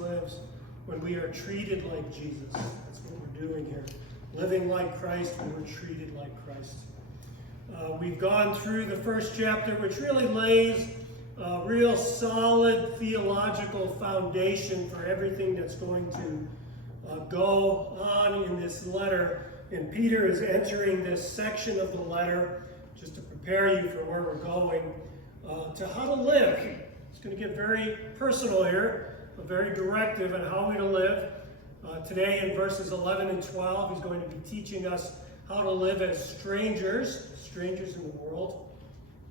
lives when we are treated like Jesus. That's what we're doing here. Living like Christ when we're treated like Christ. We've gone through the first chapter, which really lays a real solid theological foundation for everything that's going to go on in this letter. And Peter is entering this section of the letter just to prepare you for where we're going, to how to live. It's going to get very personal here, but very directive on how we're to live. Today in verses 11 and 12, he's going to be teaching us how to live as strangers in the world.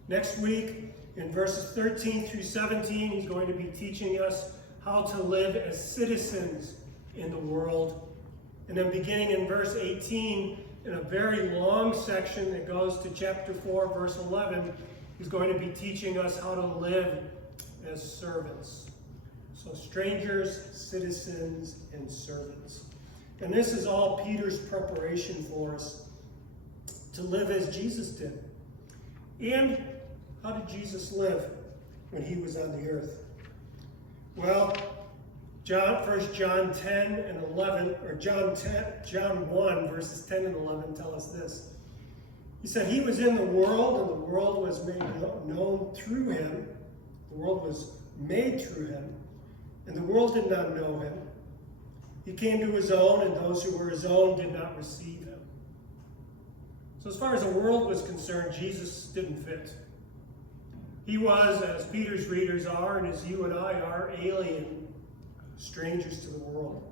Next week, in verses 13 through 17, he's going to be teaching us how to live as citizens in the world. And then beginning in verse 18, in a very long section that goes to chapter 4, verse 11, he's going to be teaching us how to live as servants. So strangers, citizens, and servants. And this is all Peter's preparation for us to live as Jesus did. And how did Jesus live when he was on the earth? Well, First John 10 and 11, or John 1, verses 10 and 11 tell us this. He said, he was in the world, and the world was made known through him. The world was made through him, and the world did not know him. He came to his own, and those who were his own did not receive him. So as far as the world was concerned, Jesus didn't fit. He was, as Peter's readers are, and as you and I are, alien, strangers to the world.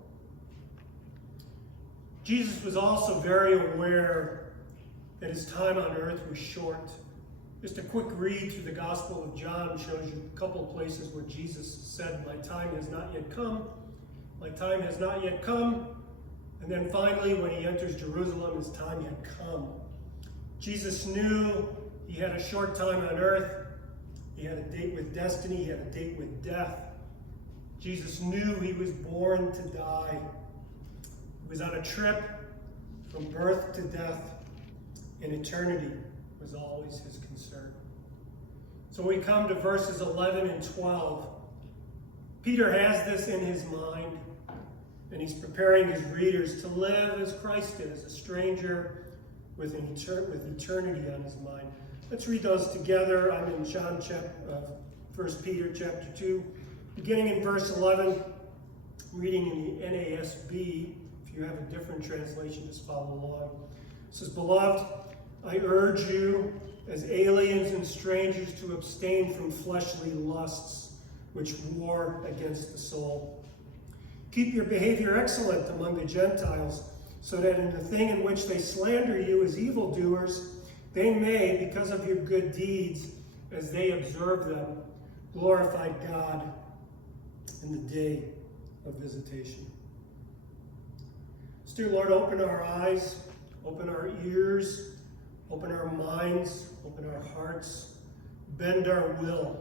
Jesus was also very aware that his time on earth was short. Just a quick read through the Gospel of John shows you a couple of places where Jesus said, my time has not yet come. My time has not yet come. And then finally, when he enters Jerusalem, his time had come. Jesus knew he had a short time on earth. He had a date with destiny. He had a date with death. Jesus knew he was born to die. He was on a trip from birth to death, and eternity was always his concern. So we come to verses 11 and 12. Peter has this in his mind, and he's preparing his readers to live as Christ is, a stranger with eternity on his mind. Let's read those together. I'm in 1 Peter chapter 2, beginning in verse 11, reading in the NASB. If you have a different translation, just follow along. It says, beloved, I urge you as aliens and strangers to abstain from fleshly lusts, which war against the soul. Keep your behavior excellent among the Gentiles, so that in the thing in which they slander you as evildoers, they may, because of your good deeds, as they observe them, glorify God in the day of visitation. So, dear Lord, open our eyes, open our ears, open our minds, open our hearts, bend our will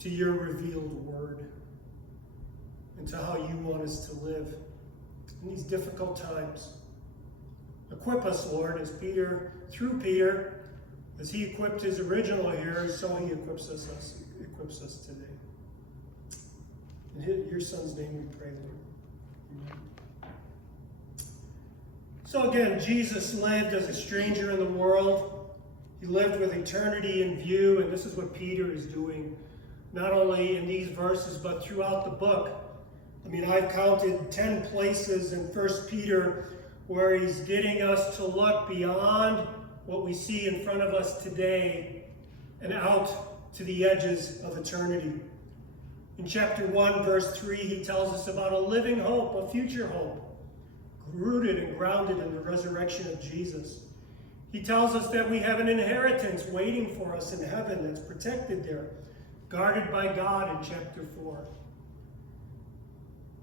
to your revealed word and to how you want us to live in these difficult times. Equip us, Lord, as through Peter, as he equipped his original hearers, so he equips us today. In your Son's name we pray, Lord. Amen. So again, Jesus lived as a stranger in the world. He lived with eternity in view, and this is what Peter is doing, not only in these verses, but throughout the book. I mean, I've counted 10 places in 1 Peter where he's getting us to look beyond what we see in front of us today and out to the edges of eternity. In chapter 1, verse 3, he tells us about a living hope, a future hope, rooted and grounded in the resurrection of Jesus. He tells us that we have an inheritance waiting for us in heaven that's protected there, guarded by God in chapter 4.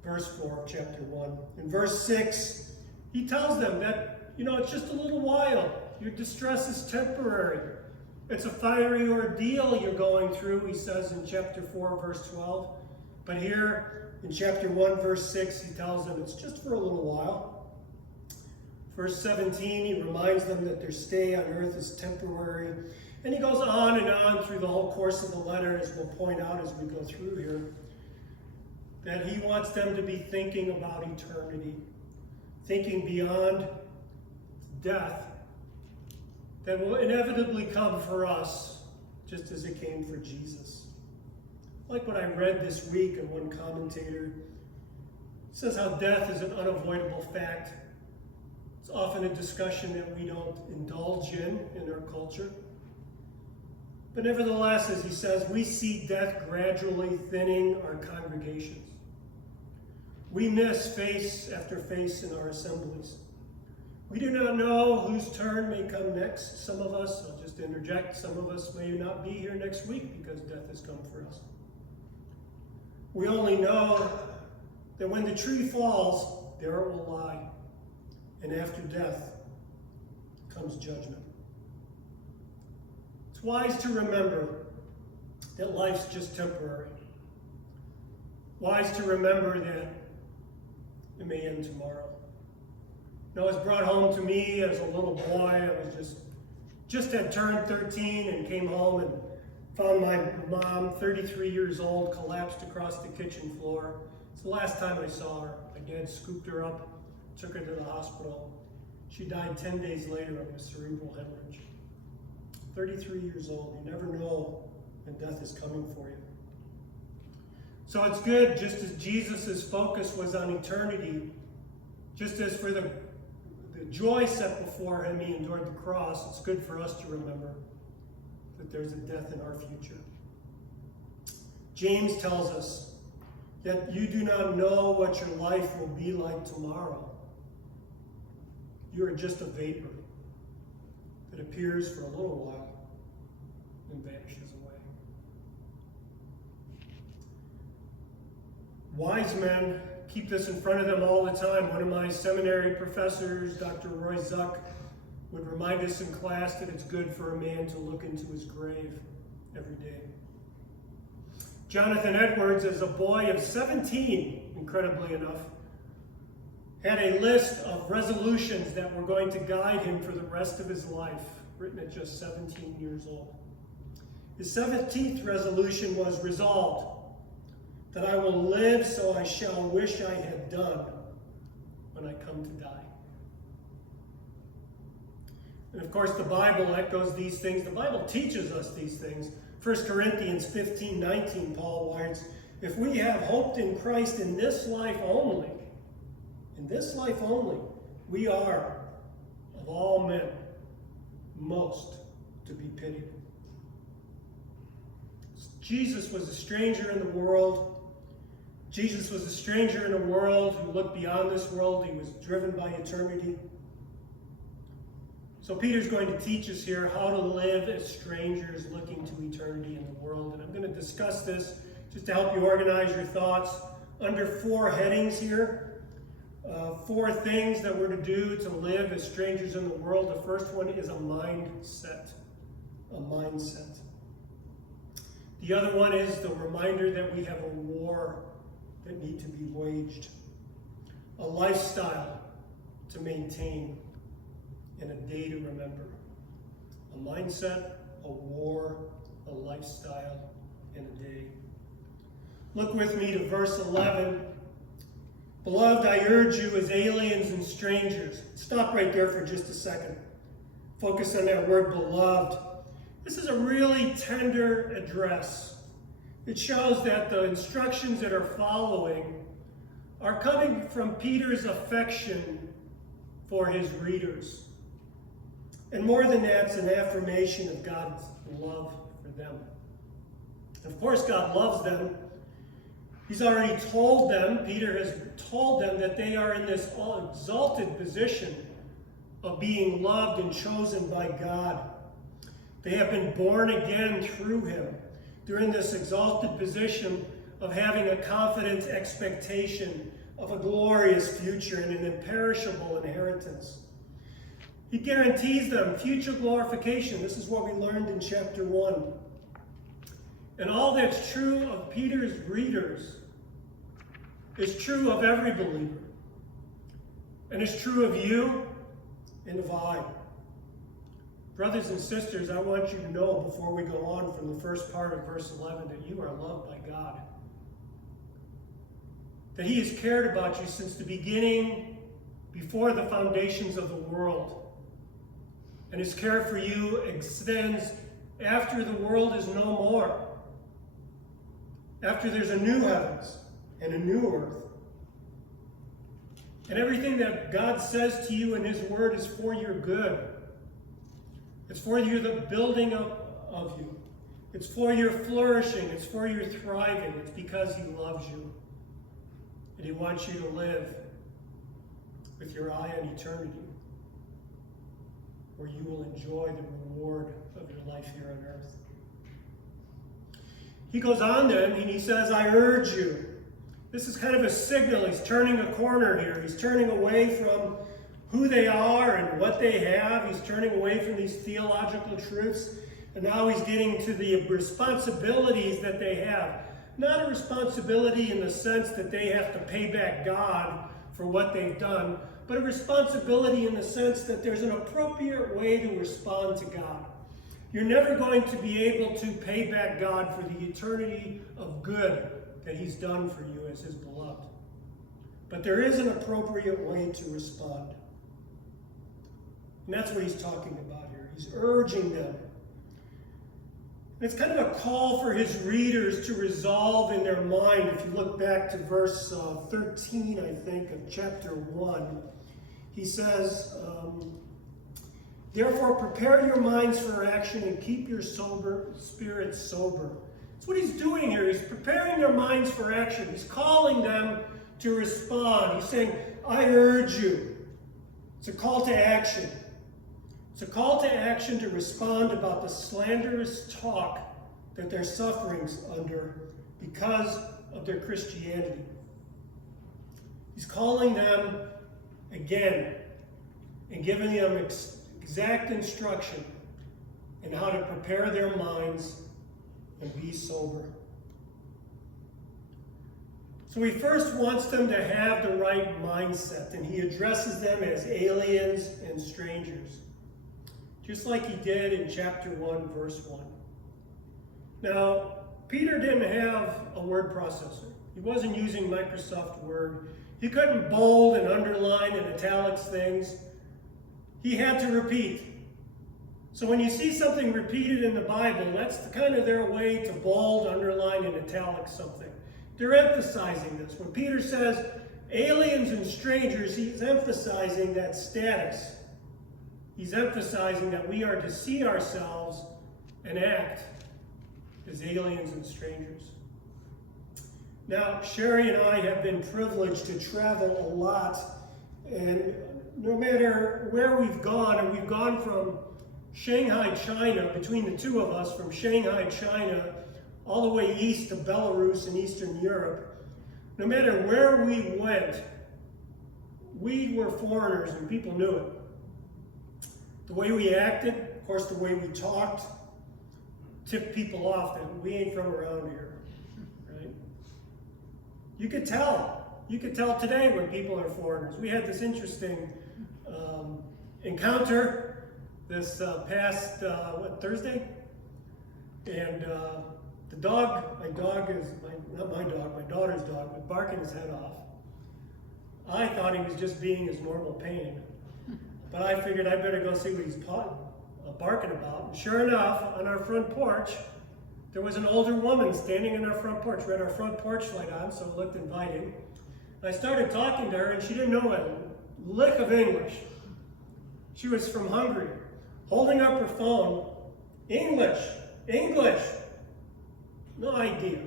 Verse 4 of chapter 1. In verse 6, he tells them that, it's just a little while. Your distress is temporary. It's a fiery ordeal you're going through, he says in chapter 4, verse 12. But here in chapter 1, verse 6, he tells them it's just for a little while. Verse 17, he reminds them that their stay on earth is temporary. And he goes on and on through the whole course of the letter, as we'll point out as we go through here. that he wants them to be thinking about eternity, thinking beyond death that will inevitably come for us just as it came for Jesus. Like what I read this week in one commentator, says how death is an unavoidable fact. It's often a discussion that we don't indulge in our culture. But nevertheless, as he says, we see death gradually thinning our congregations. We miss face after face in our assemblies. We do not know whose turn may come next. Some of us, I'll just interject, some of us may not be here next week because death has come for us. We only know that when the tree falls, there it will lie. And after death comes judgment. It's wise to remember that life's just temporary. Wise to remember that it may end tomorrow. Now, it was brought home to me as a little boy. I was just had turned 13 and came home and found my mom, 33 years old, collapsed across the kitchen floor. It's the last time I saw her. My dad scooped her up, took her to the hospital. She died 10 days later of a cerebral hemorrhage. 33 years old. You never know when death is coming for you. So it's good, just as Jesus' focus was on eternity, just as for the joy set before him, he endured the cross, it's good for us to remember that there's a death in our future. James tells us that you do not know what your life will be like tomorrow. You are just a vapor that appears for a little while and vanishes away. Wise men keep this in front of them all the time. One of my seminary professors, Dr. Roy Zuck, would remind us in class that it's good for a man to look into his grave every day. Jonathan Edwards, as a boy of 17, incredibly enough, had a list of resolutions that were going to guide him for the rest of his life, written at just 17 years old. His 17th resolution was resolved, that I will live so I shall wish I had done when I come to die. And of course, the Bible echoes these things. The Bible teaches us these things. 1 Corinthians 15:19, Paul writes, if we have hoped in Christ in this life only, we are, of all men, most to be pitied. Jesus was a stranger in the world. Jesus was a stranger in a world who looked beyond this world. He was driven by eternity. So Peter's going to teach us here how to live as strangers looking to eternity in the world. And I'm going to discuss this just to help you organize your thoughts under 4 headings here. 4 things that we're to do to live as strangers in the world. The first one is a mindset. A mindset. The other one is the reminder that we have a war that need to be waged. A lifestyle to maintain and a day to remember. A mindset, a war, a lifestyle, and a day. Look with me to verse 11. Beloved, I urge you as aliens and strangers. Stop right there for just a second. Focus on that word beloved. This is a really tender address. It shows that the instructions that are following are coming from Peter's affection for his readers. And more than that, it's an affirmation of God's love for them. Of course, God loves them. He's already told them, Peter has told them, that they are in this exalted position of being loved and chosen by God. They have been born again through him. They're in this exalted position of having a confident expectation of a glorious future and an imperishable inheritance. He guarantees them future glorification. This is what we learned in chapter 1. And all that's true of Peter's readers is true of every believer. And it's true of you and of I. Brothers and sisters, I want you to know before we go on from the first part of verse 11 that you are loved by God. that he has cared about you since the beginning, before the foundations of the world. And his care for you extends after the world is no more. After there's a new heavens and a new earth. And everything that God says to you in his word is for your good. It's for the building up of you. It's for your flourishing. It's for your thriving. It's because he loves you. And he wants you to live with your eye on eternity, where you will enjoy the reward of your life here on earth. He goes on then, and he says, I urge you. This is kind of a signal. He's turning a corner here. He's turning away from who they are and what they have. He's turning away from these theological truths. And now he's getting to the responsibilities that they have. Not a responsibility in the sense that they have to pay back God for what they've done, but a responsibility in the sense that there's an appropriate way to respond to God. You're never going to be able to pay back God for the eternity of good that he's done for you as his beloved. But there is an appropriate way to respond. And that's what he's talking about here. He's urging them. It's kind of a call for his readers to resolve in their mind. If you look back to verse 13, I think, of chapter 1, he says, therefore prepare your minds for action and keep your spirits sober. That's what he's doing here. He's preparing their minds for action. He's calling them to respond. He's saying, I urge you. It's a call to action. It's a call to action to respond about the slanderous talk that they're suffering under because of their Christianity. He's calling them again and giving them exact instruction in how to prepare their minds and be sober. So he first wants them to have the right mindset, and he addresses them as aliens and strangers. Just like he did in chapter 1, verse 1. Now, Peter didn't have a word processor. He wasn't using Microsoft Word. He couldn't bold and underline and italics things. He had to repeat. So when you see something repeated in the Bible, that's kind of their way to bold, underline, and italic something. They're emphasizing this. When Peter says aliens and strangers, he's emphasizing that status. He's emphasizing that we are to see ourselves and act as aliens and strangers. Now, Sherry and I have been privileged to travel a lot, and no matter where we've gone, and we've gone from Shanghai, China, between the two of us, from Shanghai, China, all the way east to Belarus and Eastern Europe, no matter where we went, we were foreigners and people knew it. The way we acted, of course, the way we talked, tipped people off that we ain't from around here, right? You could tell. You could tell today when people are foreigners. We had this interesting encounter this past, Thursday? And the dog, my daughter's dog, was barking his head off. I thought he was just being his normal pain. But I figured I better go see what he's barking about. And sure enough, on our front porch, there was an older woman standing on our front porch. We had our front porch light on, so it looked inviting. And I started talking to her, and she didn't know a lick of English. She was from Hungary, holding up her phone. English. No idea.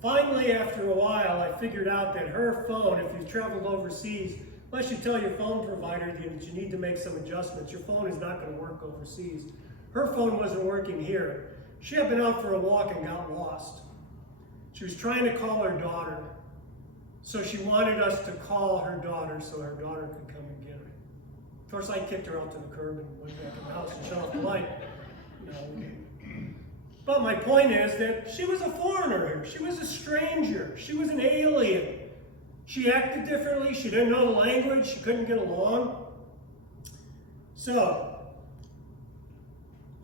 Finally, after a while, I figured out that her phone, if you've traveled overseas, unless you tell your phone provider that you need to make some adjustments, your phone is not going to work overseas. Her phone wasn't working here. She had been out for a walk and got lost. She was trying to call her daughter. So she wanted us to call her daughter so her daughter could come and get her. Of course, I kicked her out to the curb and went back in the house and shut off the light. But my point is that she was a foreigner here. She was a stranger. She was an alien. She acted differently. She didn't know the language. She couldn't get along. So,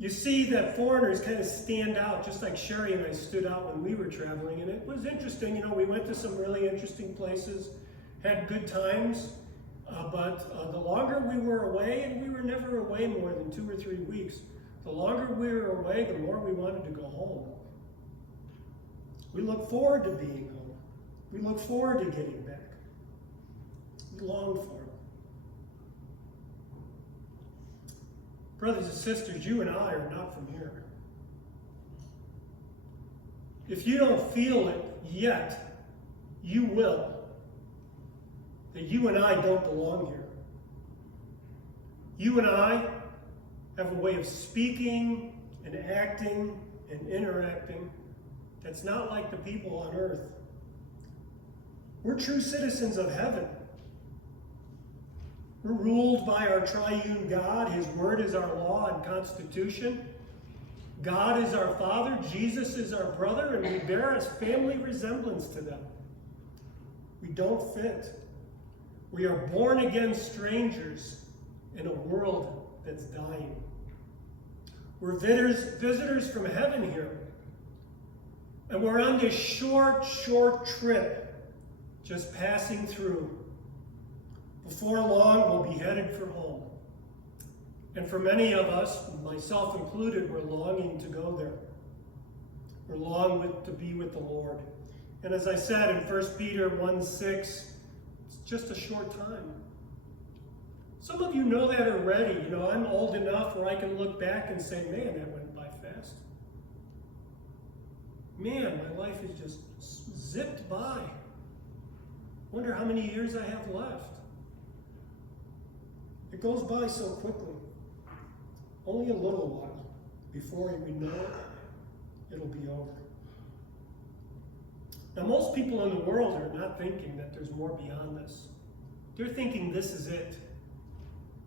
You see that foreigners kind of stand out, just like Sherry and I stood out when we were traveling. And it was interesting, you know, we went to some really interesting places, had good times. But the longer we were away, and we were never away more than 2 or 3 weeks, the longer we were away, the more we wanted to go home. We look forward to being home. We look forward to getting back. We long for it. Brothers and sisters, you and I are not from here. If you don't feel it yet, you will. That you and I don't belong here. You and I have a way of speaking and acting and interacting that's not like the people on earth. We're true citizens of heaven. We're ruled by our triune God. His word is our law and constitution. God is our Father. Jesus is our brother, and we bear a family resemblance to them. We don't fit. We are born again strangers in a world that's dying. We're visitors from heaven here. And we're on this short trip, just passing through. Before long, we'll be headed for home. And for many of us, myself included, we're longing to go there. We're longing to be with the Lord. And as I said in 1 Peter 1:6, it's just a short time. Some of you know that already. You know, I'm old enough where I can look back and say, man, that went by fast. Man, my life has just zipped by. Wonder how many years I have left. It goes by so quickly. Only a little while. Before we know it, it'll be over. Now, most people in the world are not thinking that there's more beyond this. They're thinking this is it.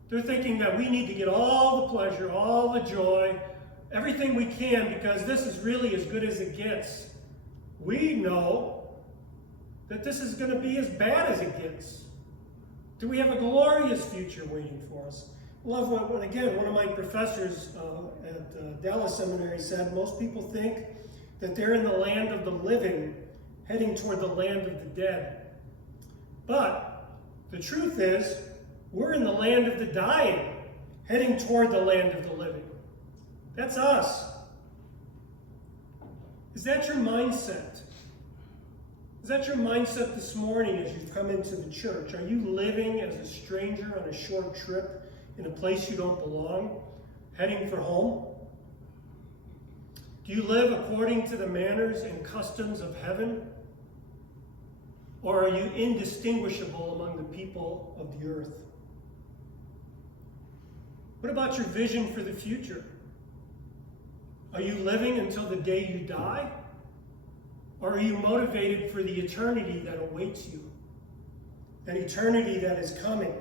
They're thinking that we need to get all the pleasure, all the joy, everything we can, because this is really as good as it gets. We know that this is going to be as bad as it gets. Do we have a glorious future waiting for us? I love what again, one of my professors at Dallas Seminary said, most people think that they're in the land of the living, heading toward the land of the dead. But the truth is, we're in the land of the dying, heading toward the land of the living. That's us. Is that your mindset? Is that your mindset this morning as you've come into the church? Are you living as a stranger on a short trip in a place you don't belong, heading for home? Do you live according to the manners and customs of heaven? Or are you indistinguishable among the people of the earth? What about your vision for the future? Are you living until the day you die? Or are you motivated for the eternity that awaits you? An eternity that is coming,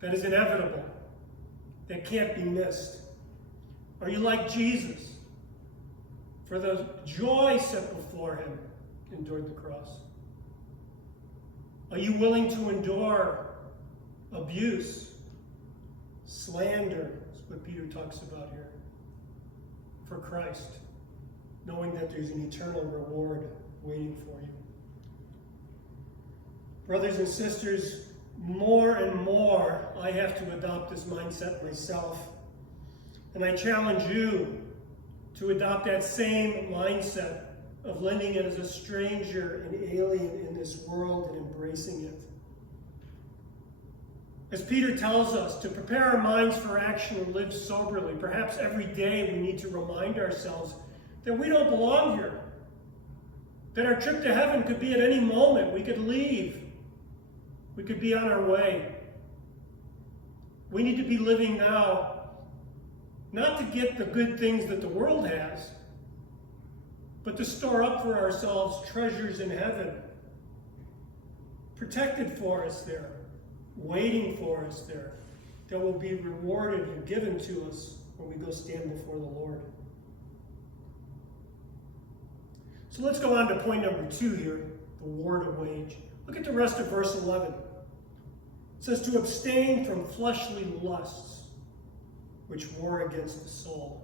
that is inevitable, that can't be missed. Are you like Jesus? For the joy set before him, endured the cross. Are you willing to endure abuse, slander, is what Peter talks about here, for Christ, knowing that there's an eternal reward waiting for you? Brothers and sisters, more and more I have to adopt this mindset myself. And I challenge you to adopt that same mindset of living as a stranger and alien in this world and embracing it. As Peter tells us, to prepare our minds for action and live soberly, perhaps every day we need to remind ourselves that we don't belong here. That our trip to heaven could be at any moment. We could leave. We could be on our way. We need to be living now, not to get the good things that the world has, but to store up for ourselves treasures in heaven, protected for us there, waiting for us there, that will be rewarded and given to us when we go stand before the Lord. So let's go on to point number 2 here, the war to wage. Look at the rest of verse 11. It says to abstain from fleshly lusts, which war against the soul.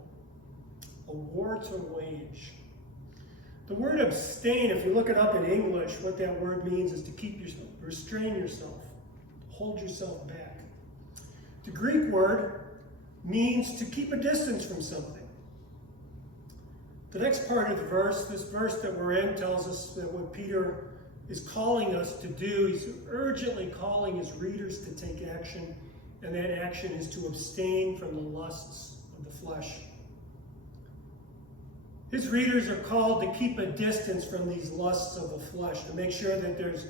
A war to wage. The word abstain, if you look it up in English, what that word means is to restrain yourself, hold yourself back. The Greek word means to keep a distance from something. The next part of the verse, this verse that we're in, tells us that what Peter is calling us to do, he's urgently calling his readers to take action, and that action is to abstain from the lusts of the flesh. His readers are called to keep a distance from these lusts of the flesh, to make sure that there's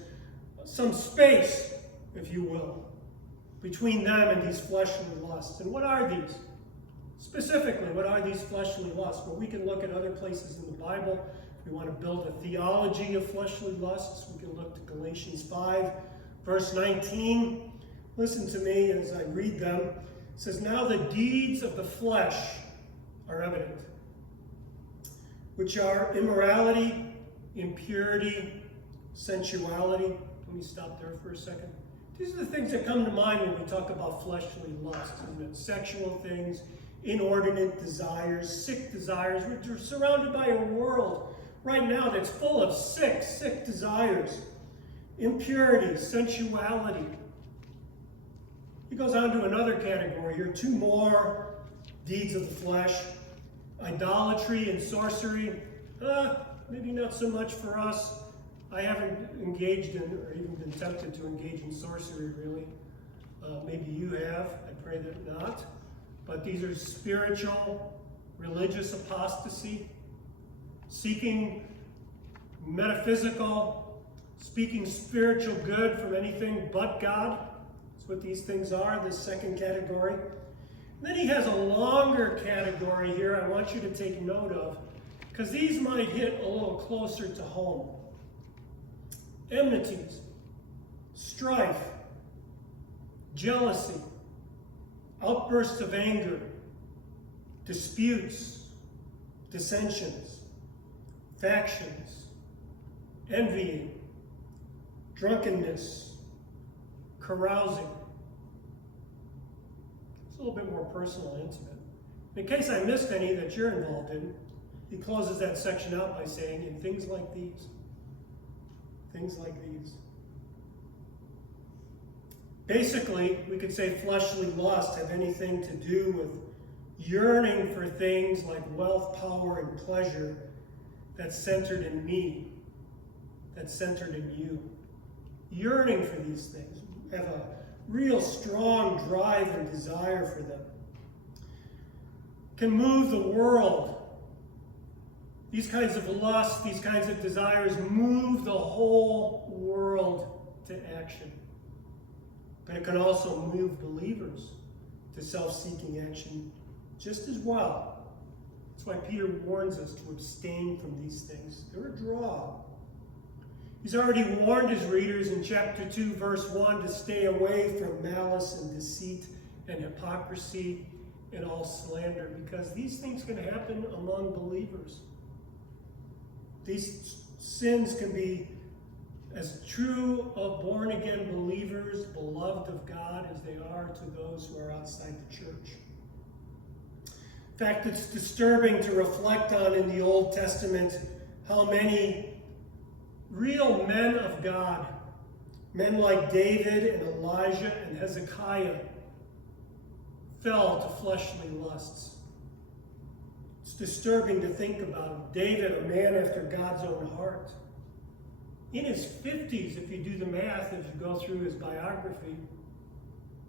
some space, if you will, between them and these fleshly lusts. And what are these? Specifically, what are these fleshly lusts? Well, we can look at other places in the Bible. If we want to build a theology of fleshly lusts, we can look to Galatians 5, verse 19. Listen to me as I read them. It says, "Now the deeds of the flesh are evident, which are immorality, impurity, sensuality." Let me stop there for a second. These are the things that come to mind when we talk about fleshly lusts, isn't it? Sexual things, inordinate desires, sick desires. We're surrounded by a world right now that's full of sick desires. Impurity, sensuality. He goes on to another category here, 2 more deeds of the flesh. Idolatry and sorcery. Maybe not so much for us. I haven't engaged in, or even been tempted to engage in sorcery, really. Maybe you have. I pray that not. But these are spiritual, religious apostasy, seeking metaphysical, speaking spiritual good from anything but God. That's what these things are, this second category. And then he has a longer category here I want you to take note of, because these might hit a little closer to home. Enmities, strife, jealousy, outbursts of anger, disputes, dissensions, factions, envying, drunkenness, carousing. It's a little bit more personal and intimate. In case I missed any that you're involved in, he closes that section out by saying, "And things like these." Things like these. Basically, we could say fleshly lust have anything to do with yearning for things like wealth, power, and pleasure that's centered in me, that's centered in you. Yearning for these things. Have a real strong drive and desire for them. Can move the world. These kinds of lusts, these kinds of desires move the whole world to action. But it can also move believers to self-seeking action just as well. That's why Peter warns us to abstain from these things. They're a draw. He's already warned his readers in chapter 2, verse 1, to stay away from malice and deceit and hypocrisy and all slander, because these things can happen among believers. These sins can be as true of born-again believers, beloved of God, as they are to those who are outside the church. In fact, it's disturbing to reflect on in the Old Testament how many real men of God, men like David and Elijah and Hezekiah, fell to fleshly lusts. It's disturbing to think about. David, a man after God's own heart. In his 50s, if you do the math, as you go through his biography,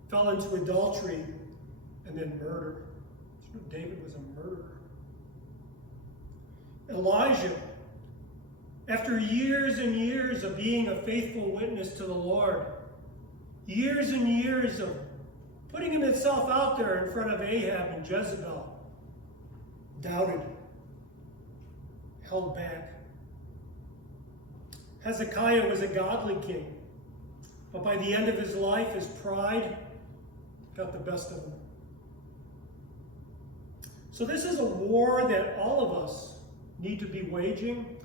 fell into adultery and then murder. David was a murderer. Elijah, after years and years of being a faithful witness to the Lord, years and years of putting himself out there in front of Ahab and Jezebel, doubted, held back. Hezekiah was a godly king, but by the end of his life, his pride got the best of him. So this is a war that all of us need to be waging.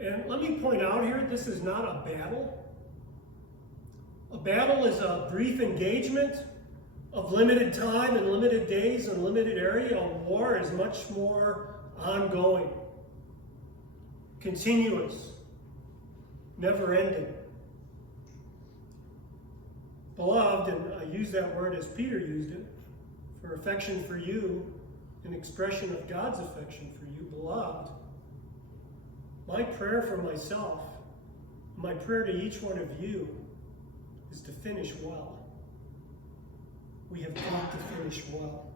And let me point out here, this is not a battle. A battle is a brief engagement of limited time and limited days and limited area. A war is much more ongoing, continuous, never ending. Beloved, and I use that word as Peter used it, for affection for you, an expression of God's affection for you, beloved. My prayer for myself, my prayer to each one of you, is to finish well. We have got to finish well.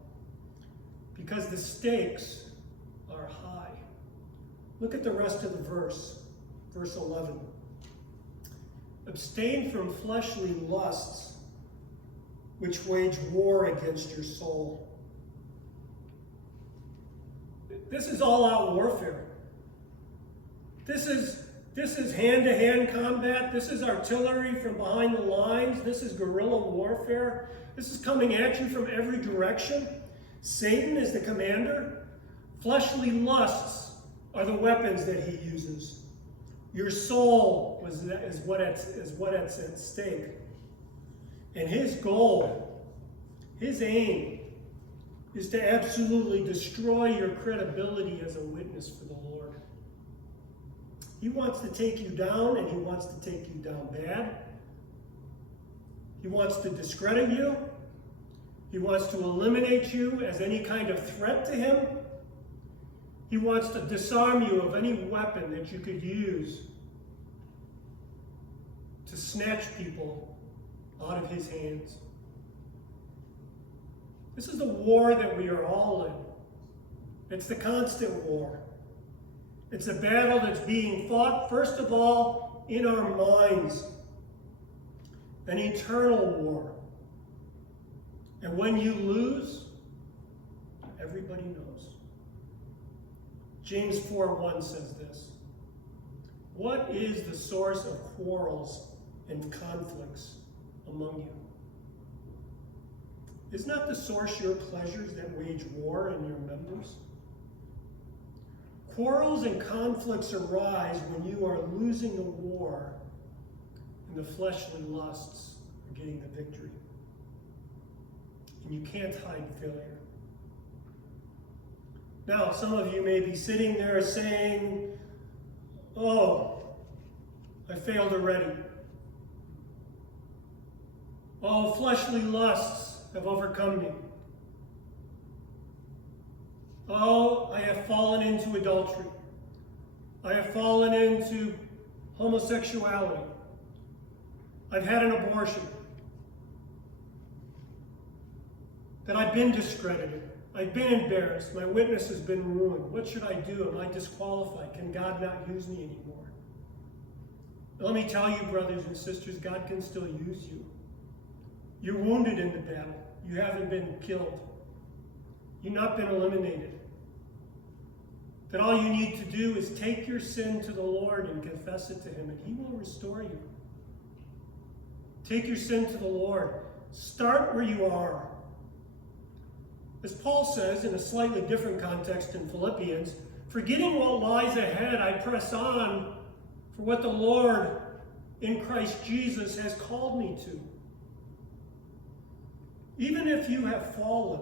Because the stakes are high. Look at the rest of the verse, verse 11. Abstain from fleshly lusts, which wage war against your soul. This is all-out warfare. This is hand-to-hand combat. This is artillery from behind the lines. This is guerrilla warfare. This is coming at you from every direction. Satan is the commander. Fleshly lusts are the weapons that he uses. Your soul is what's at stake. And his goal, his aim, is to absolutely destroy your credibility as a witness for the Lord. He wants to take you down, and he wants to take you down bad. He wants to discredit you. He wants to eliminate you as any kind of threat to him. He wants to disarm you of any weapon that you could use to snatch people out of his hands. This is the war that we are all in. It's the constant war. It's a battle that's being fought, first of all, in our minds. An eternal war. And when you lose, everybody knows. James 4:1 says this. What is the source of quarrels and conflicts among you? Is not the source your pleasures that wage war in your members? Quarrels and conflicts arise when you are losing the war and the fleshly lusts are getting the victory. And you can't hide failure. Now, some of you may be sitting there saying, oh, I failed already. Oh, fleshly lusts have overcome me. Oh, I have fallen into adultery. I have fallen into homosexuality. I've had an abortion. That I've been discredited. I've been embarrassed. My witness has been ruined. What should I do? Am I disqualified? Can God not use me anymore? Let me tell you, brothers and sisters, God can still use you. You're wounded in the battle. You haven't been killed. You've not been eliminated. That all you need to do is take your sin to the Lord and confess it to him, and he will restore you. Take your sin to the Lord. Start where you are. As Paul says in a slightly different context in Philippians, forgetting what lies ahead, I press on for what the Lord in Christ Jesus has called me to. Even if you have fallen,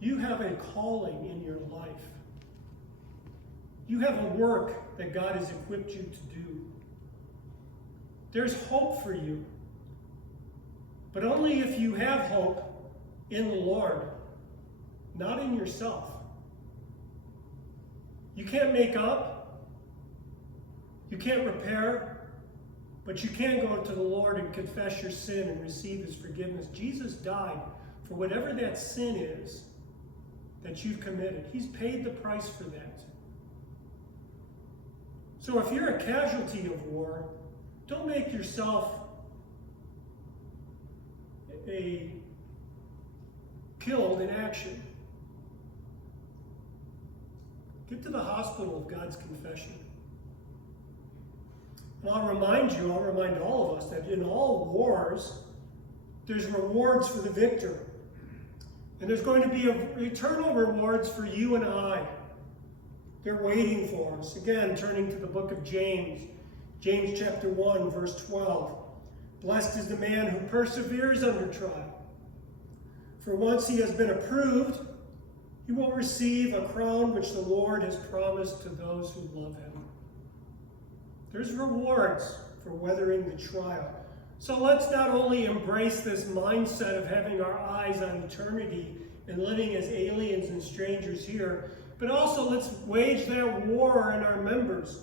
you have a calling in your life. You have a work that God has equipped you to do. There's hope for you. But only if you have hope in the Lord, not in yourself. You can't make up. You can't repair. But you can go to the Lord and confess your sin and receive his forgiveness. Jesus died for whatever that sin is that you've committed. He's paid the price for that. So if you're a casualty of war, don't make yourself a killed in action. Get to the hospital of God's confession. And I'll remind all of us that in all wars, there's rewards for the victor. And there's going to be eternal rewards for you and I. They're waiting for us. Again, turning to the book of James. James chapter 1, verse 12. Blessed is the man who perseveres under trial. For once he has been approved, he will receive a crown which the Lord has promised to those who love him. There's rewards for weathering the trial. So let's not only embrace this mindset of having our eyes on eternity and living as aliens and strangers here, but also let's wage that war in our members.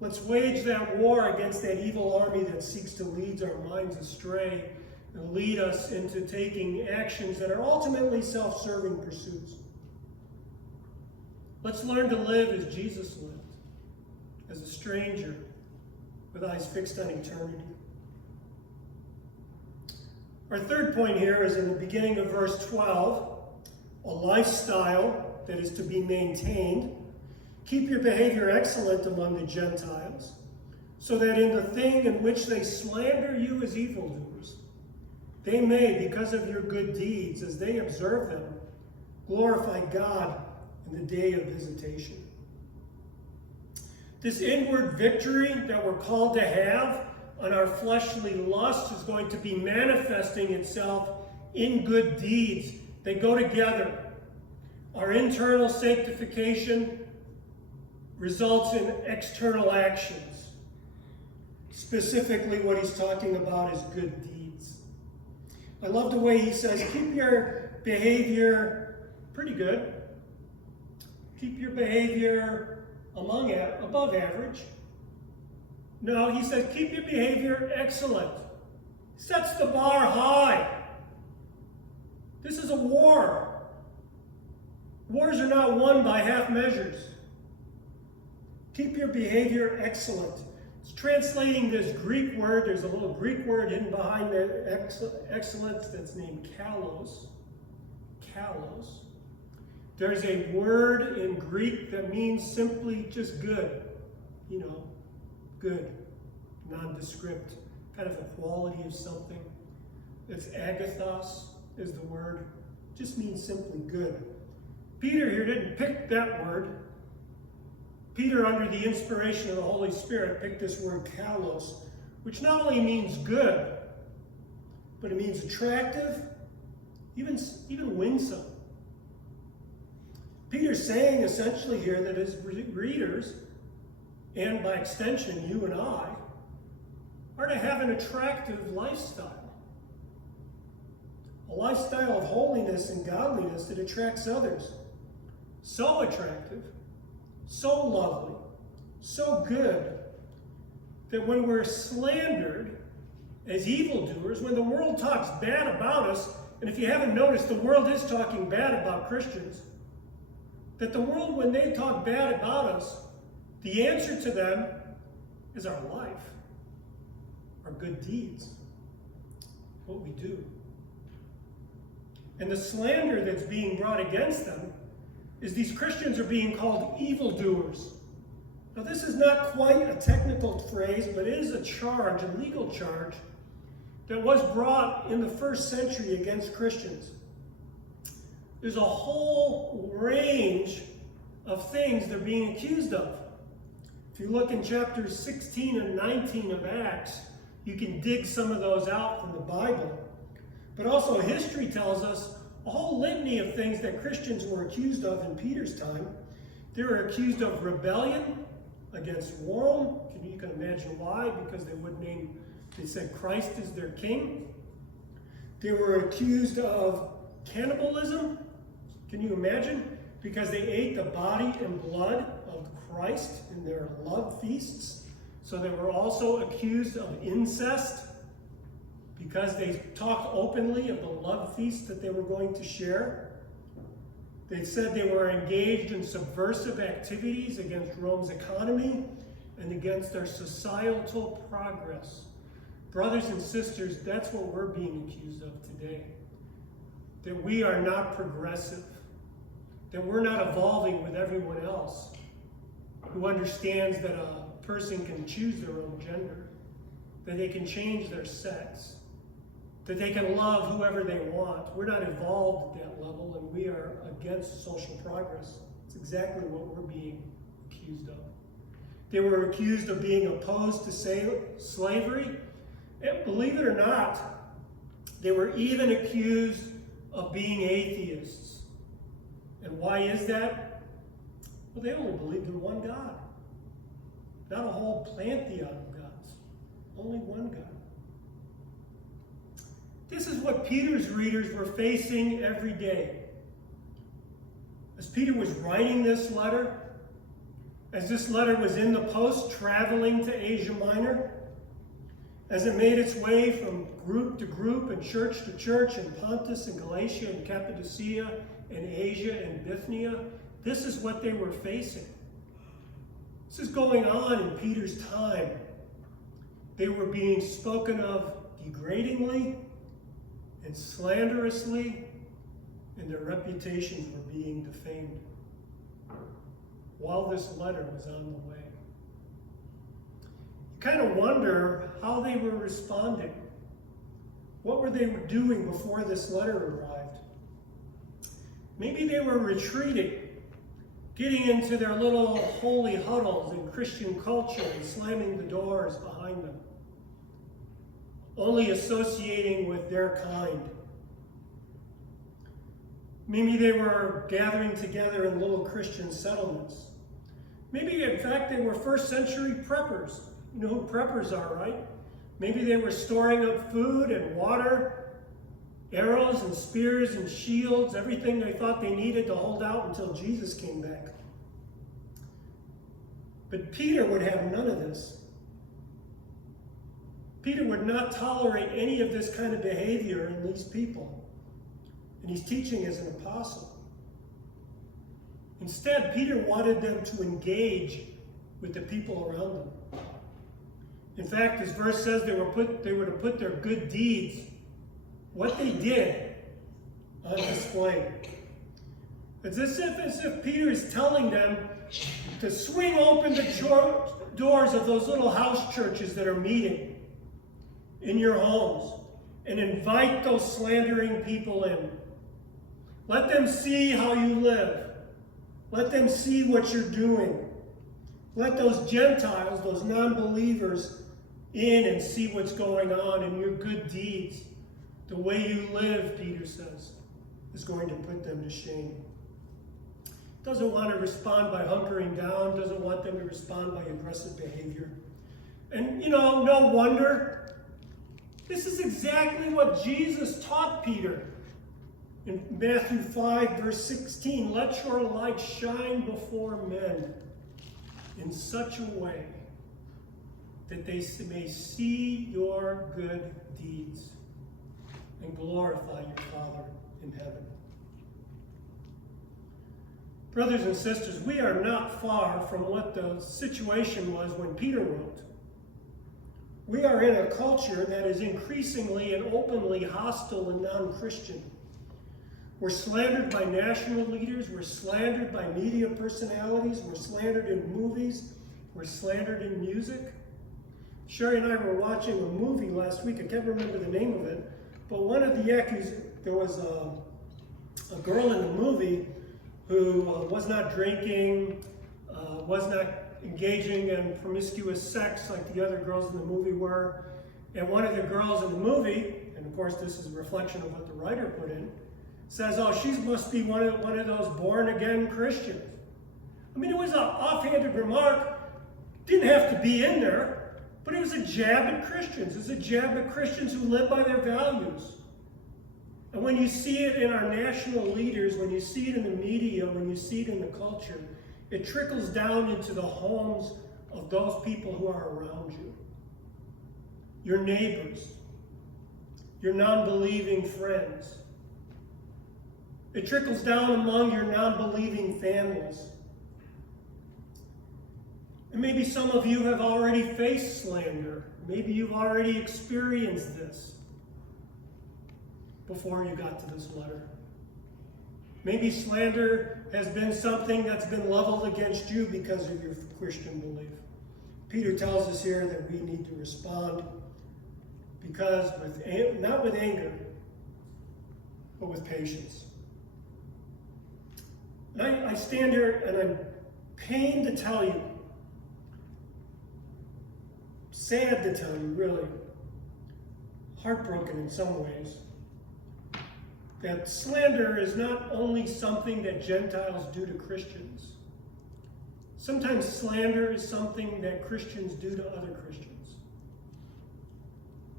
Let's wage that war against that evil army that seeks to lead our minds astray and lead us into taking actions that are ultimately self-serving pursuits. Let's learn to live as Jesus lived, as a stranger with eyes fixed on eternity. Our third point here is in the beginning of verse 12, a lifestyle that is to be maintained. Keep your behavior excellent among the Gentiles, so that in the thing in which they slander you as evildoers, they may, because of your good deeds, as they observe them, glorify God in the day of visitation. This inward victory that we're called to have on our fleshly lust is going to be manifesting itself in good deeds. They go together. Our internal sanctification results in external actions. Specifically, what he's talking about is good deeds. I love the way he says, keep your behavior pretty good. Keep your behavior above average. No, he says, keep your behavior excellent. Sets the bar high. This is a war. Wars are not won by half measures. Keep your behavior excellent. It's translating this Greek word. There's a little Greek word hidden behind that excellence that's named kalos. Kalos. There's a word in Greek that means simply just good. You know, good, nondescript, kind of a quality of something. It's agathos is the word. Just means simply good. Peter here didn't pick that word. Peter, under the inspiration of the Holy Spirit, picked this word kalos, which not only means good, but it means attractive, even winsome. Peter's saying essentially here that his readers, and by extension you and I, are to have an attractive lifestyle. A lifestyle of holiness and godliness that attracts others. So attractive, so lovely, so good, that when we're slandered as evildoers, when the world talks bad about us, and if you haven't noticed, the world is talking bad about Christians, that the world, when they talk bad about us, the answer to them is our life, our good deeds, what we do. And the slander that's being brought against them is these Christians are being called evildoers. Now, this is not quite a technical phrase, but it is a charge, a legal charge, that was brought in the first century against Christians. There's a whole range of things they're being accused of. If you look in chapters 16 and 19 of Acts, you can dig some of those out from the Bible. But also history tells us a whole litany of things that Christians were accused of in Peter's time. They were accused of rebellion against Rome. You can imagine why, because they said Christ is their king. They were accused of cannibalism. Can you imagine? Because they ate the body and blood of Christ in their love feasts. So they were also accused of incest, because they talked openly of the love feast that they were going to share. They said they were engaged in subversive activities against Rome's economy and against their societal progress. Brothers and sisters, that's what we're being accused of today. That we are not progressive. That we're not evolving with everyone else who understands that a person can choose their own gender, that they can change their sex, that they can love whoever they want. We're not evolved at that level, and we are against social progress. It's exactly what we're being accused of. They were accused of being opposed to slavery. And believe it or not, they were even accused of being atheists. And why is that? Well, they only believed in one God. Not a whole pantheon of gods. Only one God. This is what Peter's readers were facing every day. As Peter was writing this letter, as this letter was in the post traveling to Asia Minor, as it made its way from group to group and church to church in Pontus and Galatia and Cappadocia and Asia and Bithynia, this is what they were facing. This is going on in Peter's time. They were being spoken of degradingly and slanderously, and their reputations were being defamed while this letter was on the way. You kind of wonder how they were responding. What were they doing before this letter arrived? Maybe they were retreating, getting into their little holy huddles in Christian culture and slamming the doors behind them, only associating with their kind. Maybe they were gathering together in little Christian settlements. Maybe, in fact, they were first century preppers. You know who preppers are, right? Maybe they were storing up food and water, arrows and spears and shields, everything they thought they needed to hold out until Jesus came back. But Peter would have none of this. Peter would not tolerate any of this kind of behavior in these people. And he's teaching as an apostle. Instead, Peter wanted them to engage with the people around them. In fact, this verse says they were to put their good deeds, what they did, on display. It's as if Peter is telling them to swing open the doors of those little house churches that are meeting in your homes and invite those slandering people in. Let them see how you live. Let them see what you're doing. Let those Gentiles, those non-believers, in and see what's going on in your good deeds. The way you live, Peter says, is going to put them to shame. Doesn't want to respond by hunkering down, doesn't want them to respond by aggressive behavior. And no wonder. This is exactly what Jesus taught Peter. In Matthew 5, verse 16, let your light shine before men in such a way that they may see your good deeds and glorify your Father in heaven. Brothers and sisters, we are not far from what the situation was when Peter wrote. We are in a culture that is increasingly and openly hostile and non-Christian. We're slandered by national leaders. We're slandered by media personalities. We're slandered in movies. We're slandered in music. Sherry and I were watching a movie last week. I can't remember the name of it. But one of the there was a girl in the movie who was not drinking, was not engaging in promiscuous sex like the other girls in the movie were. And one of the girls in the movie, and of course this is a reflection of what the writer put in, says, oh, she must be one of those born-again Christians. I mean, it was an offhanded remark. Didn't have to be in there, but it was a jab at Christians. It's a jab at Christians who live by their values. And when you see it in our national leaders, when you see it in the media, when you see it in the culture, it trickles down into the homes of those people who are around you. Your neighbors, your non-believing friends. It trickles down among your non-believing families. And maybe some of you have already faced slander. Maybe you've already experienced this before you got to this letter. Maybe slander has been something that's been leveled against you because of your Christian belief. Peter tells us here that we need to respond because not with anger, but with patience. And I stand here and I'm pained to tell you, sad to tell you, really, heartbroken in some ways, that slander is not only something that Gentiles do to Christians. Sometimes slander is something that Christians do to other Christians.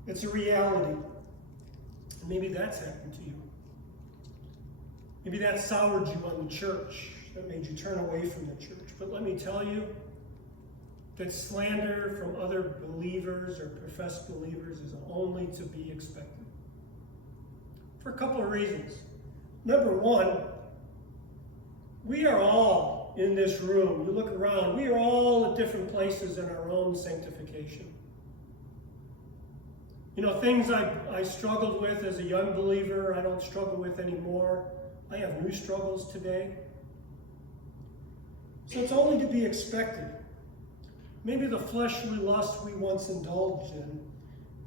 It's a reality. Maybe that's happened to you. Maybe that soured you on the church, that made you turn away from the church. But let me tell you that slander from other believers or professed believers is only to be expected. For a couple of reasons. Number one, we are all in this room. You look around, we are all at different places in our own sanctification. You know, things I struggled with as a young believer, I don't struggle with anymore. I have new struggles today. So it's only to be expected. Maybe the fleshly lust we once indulged in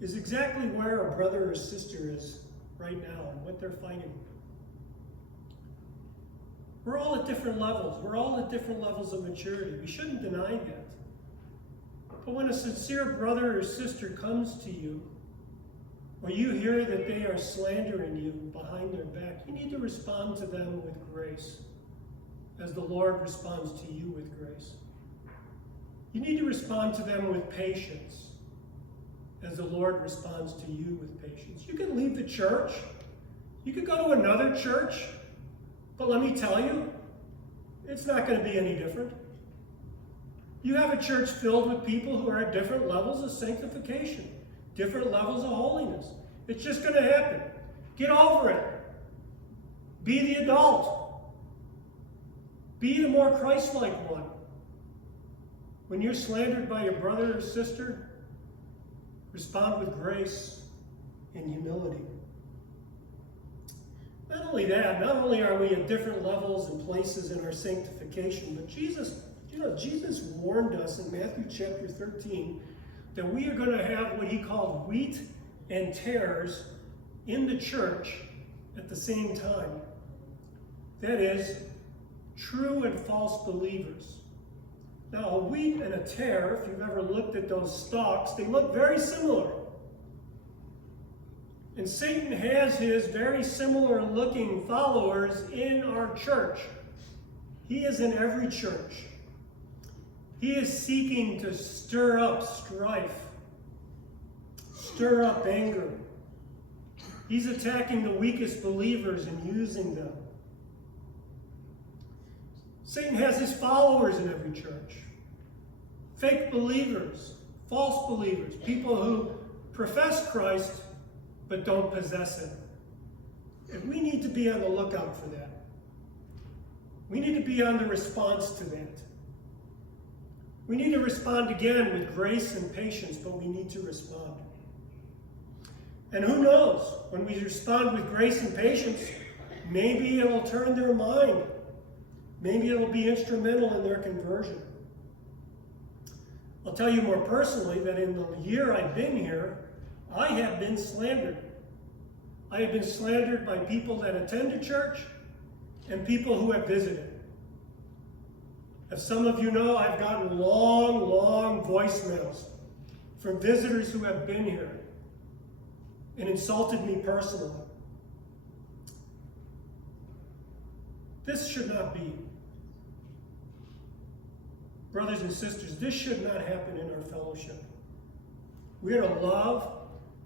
is exactly where a brother or sister is right now and what they're fighting. We're all at different levels. We're all at different levels of maturity. We shouldn't deny that. But when a sincere brother or sister comes to you, or you hear that they are slandering you behind their back, you need to respond to them with grace, as the Lord responds to you with grace. You need to respond to them with patience, as the Lord responds to you with patience. You can leave the church. You could go to another church. But let me tell you, it's not going to be any different. You have a church filled with people who are at different levels of sanctification, different levels of holiness. It's just going to happen. Get over it. Be the adult. Be the more Christ-like one. When you're slandered by your brother or sister, respond with grace and humility. Not only that, not only are we at different levels and places in our sanctification, but Jesus warned us in Matthew chapter 13 that we are going to have what he called wheat and tares in the church at the same time. That is, true and false believers. Now, a wheat and a tare, if you've ever looked at those stalks, they look very similar. And Satan has his very similar looking followers in our church. He is in every church. He is seeking to stir up strife, stir up anger. He's attacking the weakest believers and using them. Satan has his followers in every church. Fake believers, false believers, people who profess Christ but don't possess him. And we need to be on the lookout for that. We need to be on the response to that. We need to respond again with grace and patience, but we need to respond. And who knows, when we respond with grace and patience, maybe it'll turn their mind. Maybe it'll be instrumental in their conversion. I'll tell you more personally that in the year I've been here, I have been slandered. I have been slandered by people that attend a church and people who have visited. As some of you know, I've gotten long voicemails from visitors who have been here and insulted me personally. This should not be. Brothers and sisters, this should not happen in our fellowship. We are to love,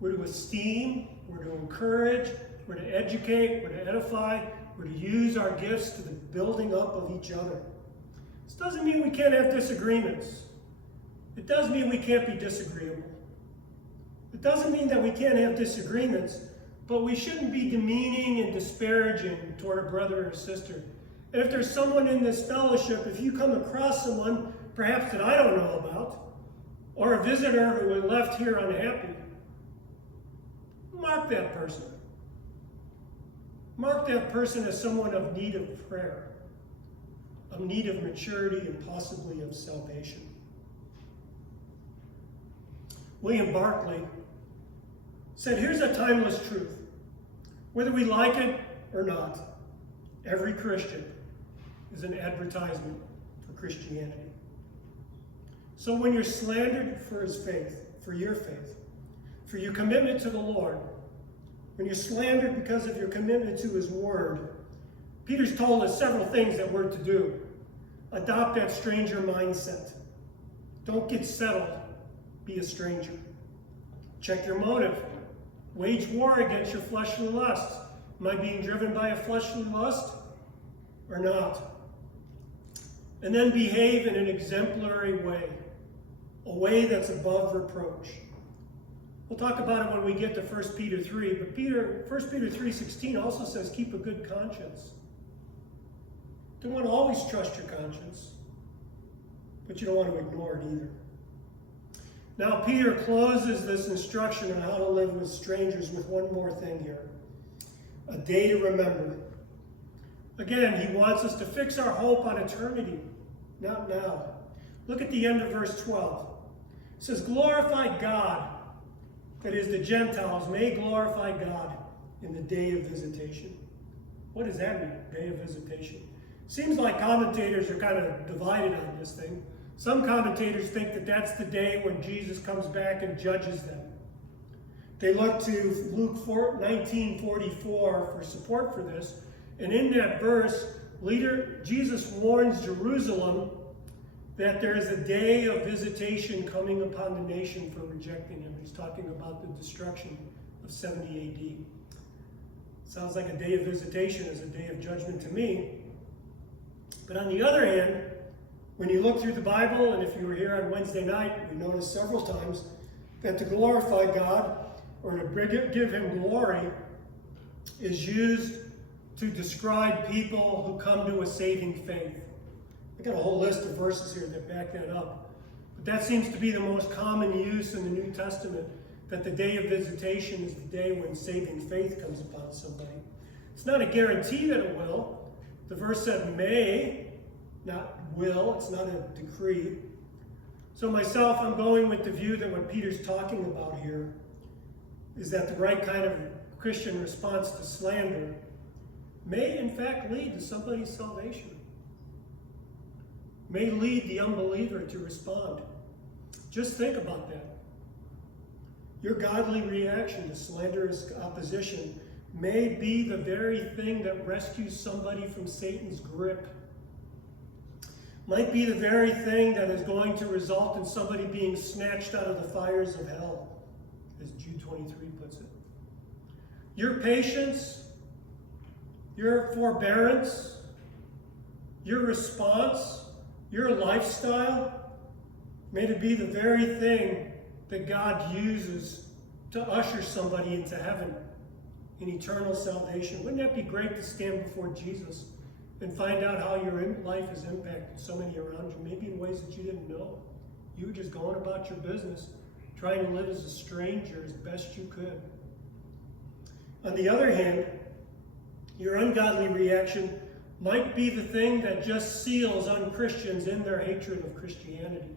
we're to esteem, we're to encourage, we're to educate, we're to edify, we're to use our gifts to the building up of each other. This doesn't mean we can't have disagreements. It does mean we can't be disagreeable. It doesn't mean that we can't have disagreements, but we shouldn't be demeaning and disparaging toward a brother or sister. And if there's someone in this fellowship, if you come across someone perhaps that I don't know about, or a visitor who had left here unhappy, mark that person. Mark that person as someone of need of prayer, of need of maturity, and possibly of salvation. William Barclay said, here's a timeless truth. Whether we like it or not, every Christian is an advertisement for Christianity. So when you're slandered for his faith, for your faith, for your commitment to the Lord, when you're slandered because of your commitment to his word, Peter's told us several things that we're to do. Adopt that stranger mindset. Don't get settled. Be a stranger. Check your motive. Wage war against your fleshly lusts. Am I being driven by a fleshly lust or not? And then behave in an exemplary way, a way that's above reproach. We'll talk about it when we get to 1 Peter 3, but 1 Peter 3:16 also says keep a good conscience. You don't want to always trust your conscience, but you don't want to ignore it either. Now, Peter closes this instruction on how to live with strangers with one more thing here. A day to remember. Again, he wants us to fix our hope on eternity, not now. Look at the end of verse 12. It says, glorify God, that is, the Gentiles may glorify God in the day of visitation. What does that mean, day of visitation? Seems like commentators are kind of divided on this thing. Some commentators think that that's the day when Jesus comes back and judges them. They look to Luke 19:44 for support for this. And in that verse, Jesus warns Jerusalem that there is a day of visitation coming upon the nation for rejecting him. He's talking about the destruction of 70 AD. Sounds like a day of visitation is a day of judgment to me. But on the other hand, when you look through the Bible, and if you were here on Wednesday night, we noticed several times that to glorify God or to give him glory is used to describe people who come to a saving faith. I've got a whole list of verses here that back that up. But that seems to be the most common use in the New Testament, that the day of visitation is the day when saving faith comes upon somebody. It's not a guarantee that it will. The verse said may, not will. It's not a decree. So myself, I'm going with the view that what Peter's talking about here is that the right kind of Christian response to slander may in fact lead to somebody's salvation. May lead the unbeliever to respond. Just think about that. Your godly reaction to slanderous opposition may be the very thing that rescues somebody from Satan's grip. Might be the very thing that is going to result in somebody being snatched out of the fires of hell, as Jude 23 puts it. Your patience, your forbearance, your response, your lifestyle, may it be the very thing that God uses to usher somebody into heaven, in eternal salvation. Wouldn't that be great to stand before Jesus and find out how your life has impacted so many around you, maybe in ways that you didn't know? You were just going about your business, trying to live as a stranger as best you could. On the other hand, your ungodly reaction might be the thing that just seals un-Christians in their hatred of Christianity.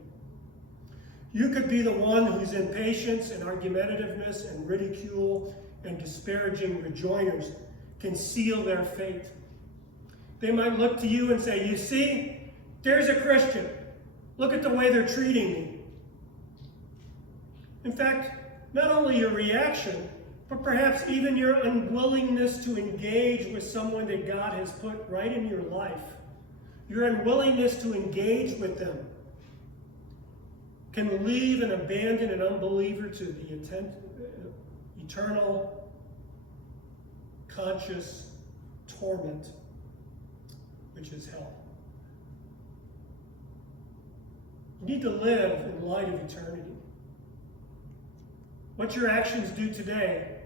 You could be the one whose impatience and argumentativeness and ridicule and disparaging rejoinders can seal their fate. They might look to you and say, you see, there's a Christian. Look at the way they're treating me. In fact, not only your reaction, but perhaps even your unwillingness to engage with someone that God has put right in your life, your unwillingness to engage with them, can leave and abandon an unbeliever to the eternal, conscious torment, which is hell. You need to live in light of eternity. What your actions do today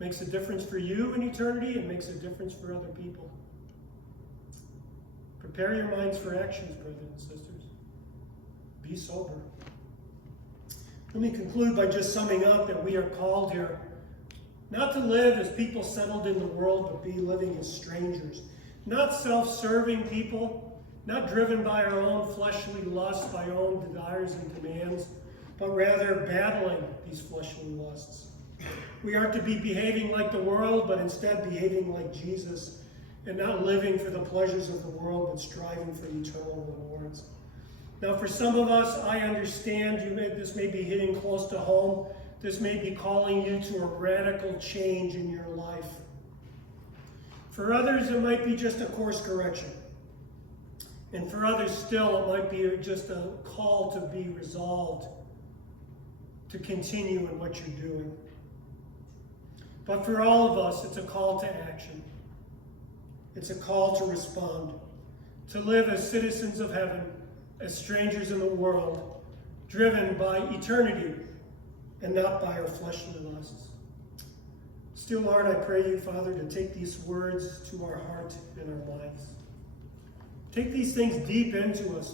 makes a difference for you in eternity and makes a difference for other people. Prepare your minds for actions, brothers and sisters. Be sober. Let me conclude by just summing up that we are called here not to live as people settled in the world, but be living as strangers. Not self-serving people, not driven by our own fleshly lusts, by our own desires and demands, but rather battling these fleshly lusts. We aren't to be behaving like the world, but instead behaving like Jesus, and not living for the pleasures of the world, but striving for eternal rewards. Now, for some of us, I understand this may be hitting close to home, this may be calling you to a radical change in your life. For others, it might be just a course correction. And for others still, it might be just a call to be resolved, to continue in what you're doing. But for all of us, it's a call to action. It's a call to respond, to live as citizens of heaven, as strangers in the world, driven by eternity and not by our fleshly lusts. Still, Lord, I pray you, Father, to take these words to our heart and our minds. Take these things deep into us,